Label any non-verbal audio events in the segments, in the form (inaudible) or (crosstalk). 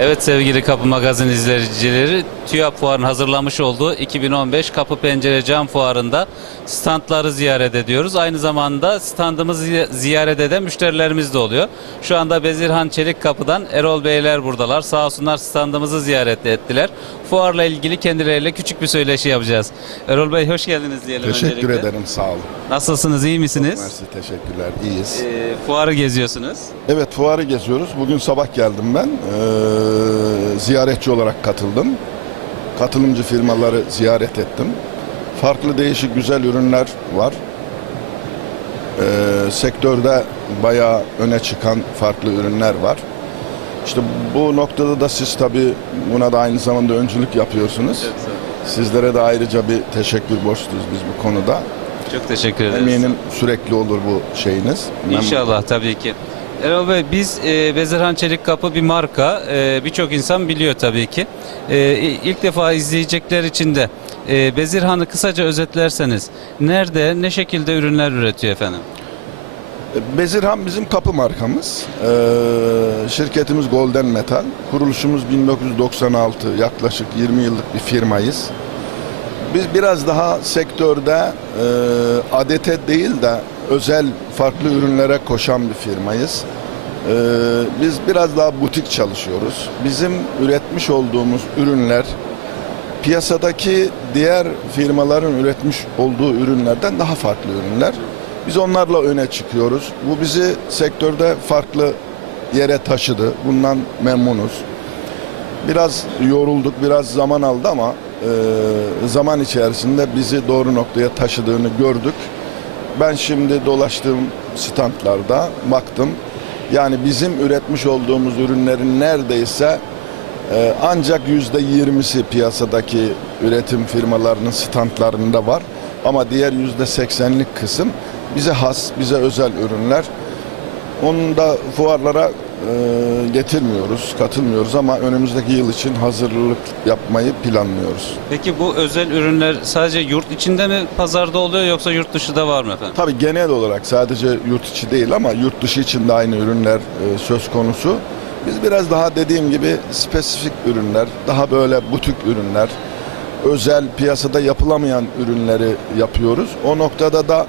Evet sevgili Kapı Magazin izleyicileri, TÜYAP Fuarı'nın hazırlamış olduğu 2015 Kapı Pencere Cam Fuarı'nda standları ziyaret ediyoruz. Aynı zamanda standımızı zi- ziyaret eden müşterilerimiz de oluyor. Şu anda Bezirhan Çelik Kapı'dan Erol Beyler buradalar. Sağ olsunlar standımızı ziyaret ettiler. Fuarla ilgili kendileriyle küçük bir söyleşi yapacağız. Erol Bey hoş geldiniz diyelim Teşekkür öncelikle. ederim sağ olun. Nasılsınız, iyi misiniz? Mersi teşekkürler iyiyiz. Ee, fuarı geziyorsunuz. Evet fuarı geziyoruz. Bugün sabah geldim ben. Ee, ziyaretçi olarak katıldım. Katılımcı firmaları ziyaret ettim. Farklı değişik güzel ürünler var. Ee, sektörde bayağı öne çıkan farklı ürünler var. İşte bu noktada da siz tabii buna da aynı zamanda öncülük yapıyorsunuz. Sizlere de ayrıca bir teşekkür borçluyuz biz bu konuda. Çok teşekkür ederiz. Eminim sürekli olur bu şeyiniz. İnşallah tabii ki. Erol Bey biz e, Bezirhan Çelik Kapı bir marka. E, Birçok insan biliyor tabii ki. E, ilk defa izleyecekler için de e, Bezirhan'ı kısaca özetlerseniz nerede, ne şekilde ürünler üretiyor efendim? Bezirhan bizim kapı markamız. Ee, şirketimiz Golden Metal. Kuruluşumuz 1996. Yaklaşık 20 yıllık bir firmayız. Biz biraz daha sektörde e, adete değil de özel farklı ürünlere koşan bir firmayız. Ee, biz biraz daha butik çalışıyoruz. Bizim üretmiş olduğumuz ürünler piyasadaki diğer firmaların üretmiş olduğu ürünlerden daha farklı ürünler. Biz onlarla öne çıkıyoruz. Bu bizi sektörde farklı yere taşıdı. Bundan memnunuz. Biraz yorulduk, biraz zaman aldı ama e, zaman içerisinde bizi doğru noktaya taşıdığını gördük. Ben şimdi dolaştığım standlarda baktım. Yani bizim üretmiş olduğumuz ürünlerin neredeyse ee, ancak yüzde yirmisi piyasadaki üretim firmalarının standlarında var. Ama diğer yüzde seksenlik kısım bize has, bize özel ürünler. Onu da fuarlara e, getirmiyoruz, katılmıyoruz ama önümüzdeki yıl için hazırlık yapmayı planlıyoruz. Peki bu özel ürünler sadece yurt içinde mi pazarda oluyor yoksa yurt dışı da var mı efendim? Tabii genel olarak sadece yurt içi değil ama yurt dışı için de aynı ürünler e, söz konusu. Biz biraz daha dediğim gibi spesifik ürünler, daha böyle butik ürünler, özel piyasada yapılamayan ürünleri yapıyoruz. O noktada da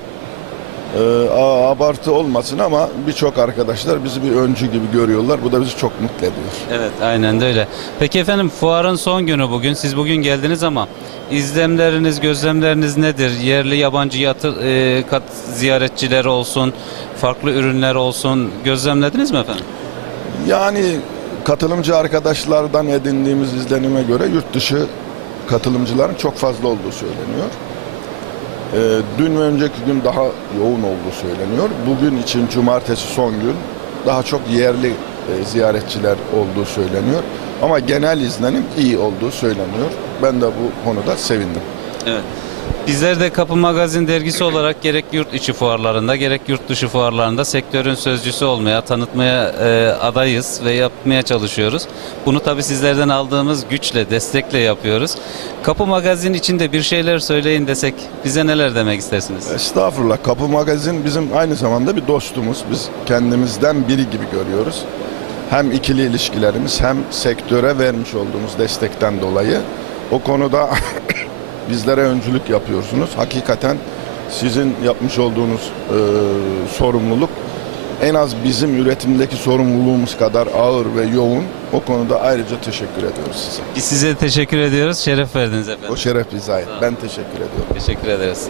e, abartı olmasın ama birçok arkadaşlar bizi bir öncü gibi görüyorlar. Bu da bizi çok mutlu ediyor. Evet aynen de öyle. Peki efendim fuarın son günü bugün. Siz bugün geldiniz ama izlemleriniz, gözlemleriniz nedir? Yerli yabancı yatır, e, kat ziyaretçiler olsun, farklı ürünler olsun gözlemlediniz mi efendim? Yani katılımcı arkadaşlardan edindiğimiz izlenime göre yurt dışı katılımcıların çok fazla olduğu söyleniyor. Ee, dün ve önceki gün daha yoğun olduğu söyleniyor. Bugün için cumartesi son gün daha çok yerli e, ziyaretçiler olduğu söyleniyor. Ama genel izlenim iyi olduğu söyleniyor. Ben de bu konuda sevindim. Evet. Bizler de Kapı Magazin dergisi olarak gerek yurt içi fuarlarında gerek yurt dışı fuarlarında sektörün sözcüsü olmaya, tanıtmaya e, adayız ve yapmaya çalışıyoruz. Bunu tabii sizlerden aldığımız güçle, destekle yapıyoruz. Kapı Magazin içinde bir şeyler söyleyin desek bize neler demek istersiniz? Estağfurullah. Kapı Magazin bizim aynı zamanda bir dostumuz. Biz kendimizden biri gibi görüyoruz. Hem ikili ilişkilerimiz hem sektöre vermiş olduğumuz destekten dolayı o konuda (laughs) bizlere öncülük yapıyorsunuz. Hakikaten sizin yapmış olduğunuz e, sorumluluk en az bizim üretimdeki sorumluluğumuz kadar ağır ve yoğun. O konuda ayrıca teşekkür ediyoruz size. Biz size teşekkür ediyoruz. Şeref verdiniz efendim. O şeref bize ait. Ben teşekkür ediyorum. Teşekkür ederiz.